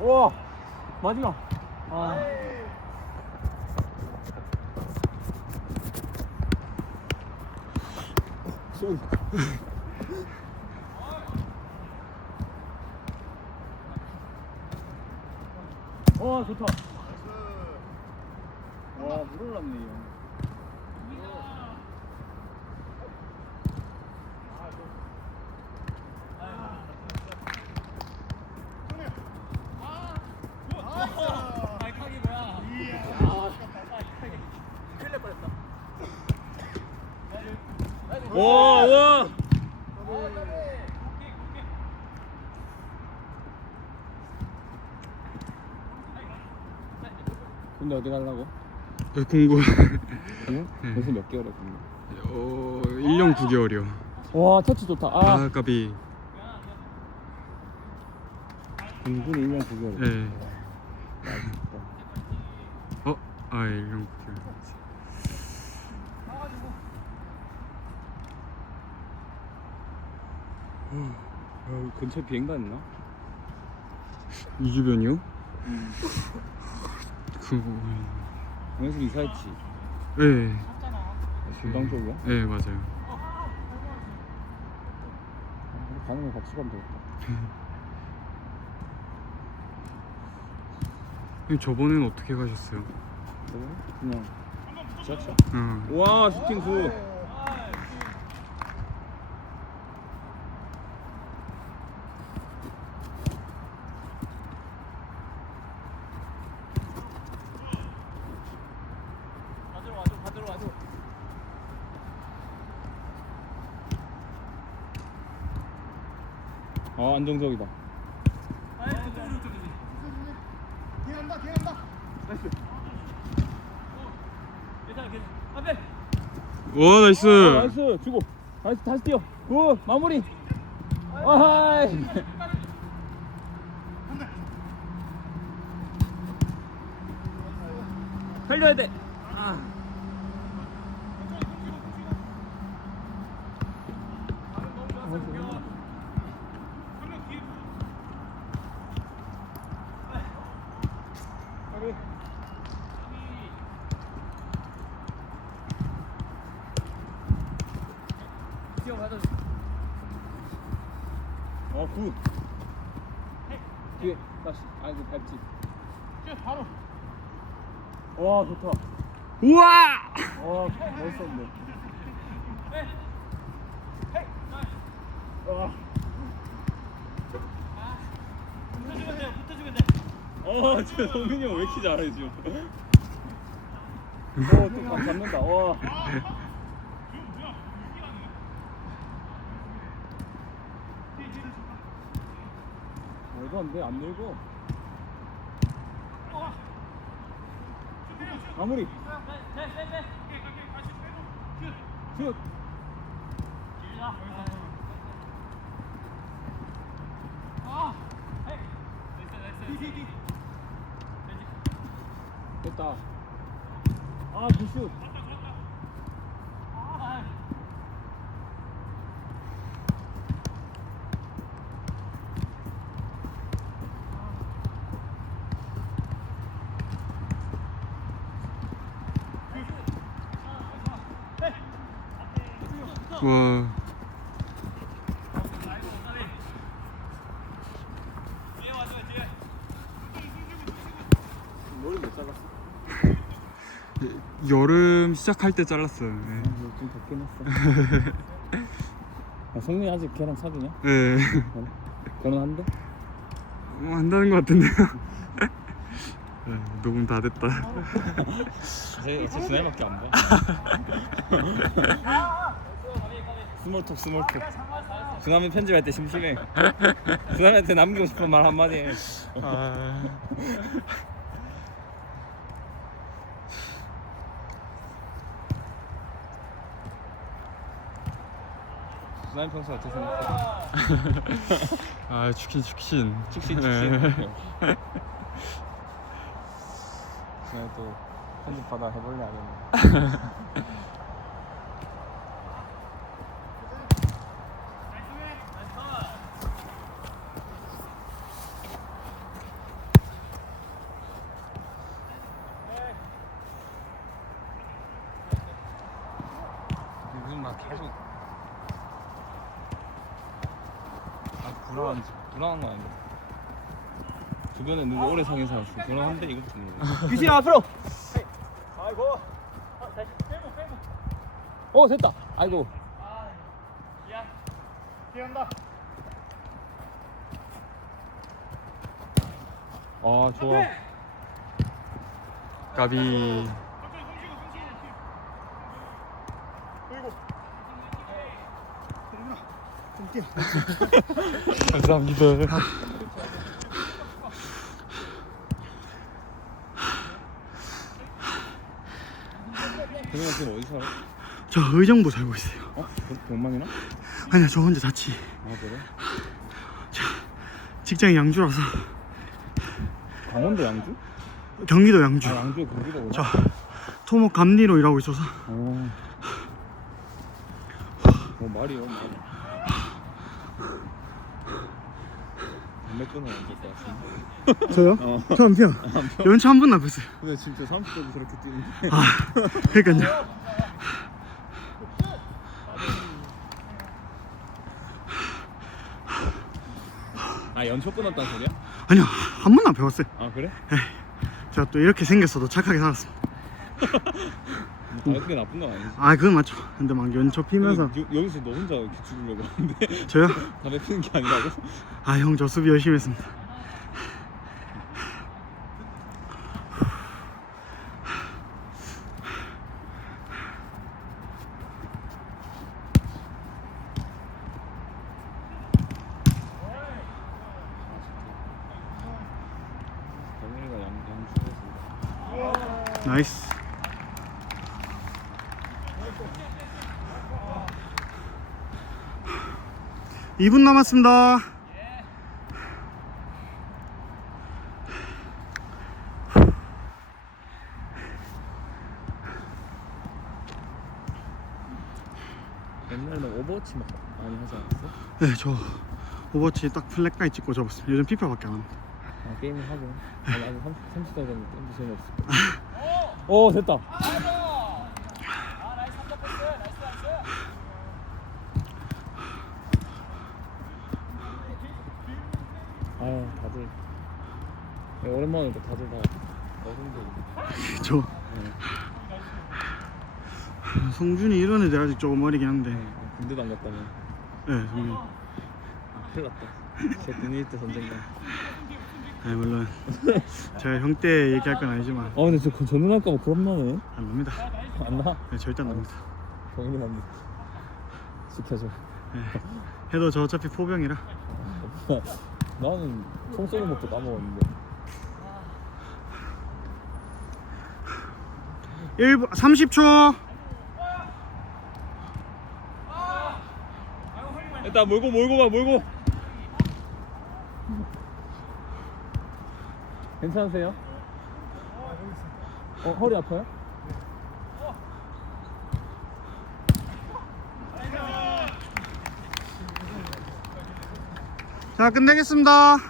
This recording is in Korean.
와 마지막. 아. 손. 와 좋다 와 물올랐네 이 형. 와, 와. 근데 어디 가려고? 공부 응? 벌써 몇 개월에 공부? 어 1년 9개월이요 와, 터치 좋다. 아, 아 까비 공군이 1년 9개월. 네. 어? 아 1년 9개월 어, 근처에 비행가 있나? 이 주변이요? 그거 공에서 이사했지. 네 금방 쪽이야? 네 맞아요 우리 가는 거 같이 가면 되겠다. 형님, 저번에는 어떻게 가셨어요? 그냥 지하철. 어. 와, 슈팅 굿. 아 안정적이다. 와 나이스 아, 나이스 주고 다시 다시 뛰어. 굿 마무리. 아하이. 살려야 돼. 아. 굿. 뒤에 다시. 아, 이거 밟지. 바로. 와, 좋다. 우와 와, 멋있었는데. 와. 어, 진짜 동민이 형 왜 이렇게 잘해 지금? 어, 또 감- 잡는다. 와. 돼, 안 늘고. 마무리. 슛. 됐다. 아, 굿슛. 와 머리 못 잘랐어. 여름 시작할 때 잘랐어요 네, 아, 좀 덥긴 했어. 아, 성민이 아직 걔랑 사귀냐? 네. 결혼? 결혼한대? 어, 한다는 것 같은데요 네, 녹음 다 됐다 제 어째 준하이밖에 안 봐. 스몰톡 스몰톡. 준하이 편집할 때 심심해. 준하이한테 남기고 싶은 말 한마디 해. 아... 준하이 평소 어떻게 생각해? 아 축신 축신 축신 네. 축신. 준하이 또 편집 받아 해볼래 안 해볼래? 계속 아 불안한 불안한 거 아니야? 주변에 누구 오래 상해 살았어. 불안한데 이거 좀. 규수야 앞으로. 아이고. 아, 다시 빼고 빼고. 어 됐다. 아이고. 아, 야, 뛰는다. 아 좋아. 까비. 감사합니다. 동현아 지금 어디 살아? 저 의정부 살고 있어요. 어? 동망이나? 아니야, 저 혼자 자취. 아 그래? 직장이 양주라서 강원도 양주? 경기도 양주. 아 양주 거기도 저 토목 감리로 일하고 있어서 어. 어 말이요 말. 담배 끊어 안될 것 같은데. 저요? 어. 저 안 피요. 연차 한 번 남았어요. 근데 진짜 30대도 저렇게 뛰는데. 아, 그러니까요. 아 연초 끊었단 소리야? 아니요, 한 번도 안 배웠어요. 아 그래? 제가 또 이렇게 생겼어도 착하게 살았습니다. 다이어트가 나쁜 건 아니지. 아, 그건 맞죠. 근데 막 연초 피면서 여, 여기서 너 혼자 이렇게 죽으려고 하는데 저요? 담배 피는 게 아니라고? 아, 형 저 수비 열심히 했습니다. 정민이가 양 나이스. 이분 남았습니다. 옛날에는 오버워치 막 많이 하지 않았어? 네, 저 오버워치 딱 플랫까지 찍고 접었습니다. 요즘 피파밖에 안 합니다. 아 게임을 하고 아, 나도 30, 30살 되면 게임도 재미없을 거야 오 됐다 아유 다들 야, 오랜만에 또 다들 다 어른들 저 성준이 이런 애들 아직 조금 어리긴 한데. 군대도 안 갔다며 네, 성준. 아, 큰일 났다 제 군인일 때 전쟁가 네, 물론 제가 형 때 얘기할 건 아니지만 아 근데 저 전능할까봐 그런 나네 안 납니다. 안 나? 네, 절대 안 납니다. 동인이만 지켜줘 해도 저 어차피 포병이라. 나는 총 쏘는 것도 까먹었는데 1분 30초. 일단 몰고 몰고 가 몰고 괜찮으세요? 어 허리 아파요? 자, 끝내겠습니다.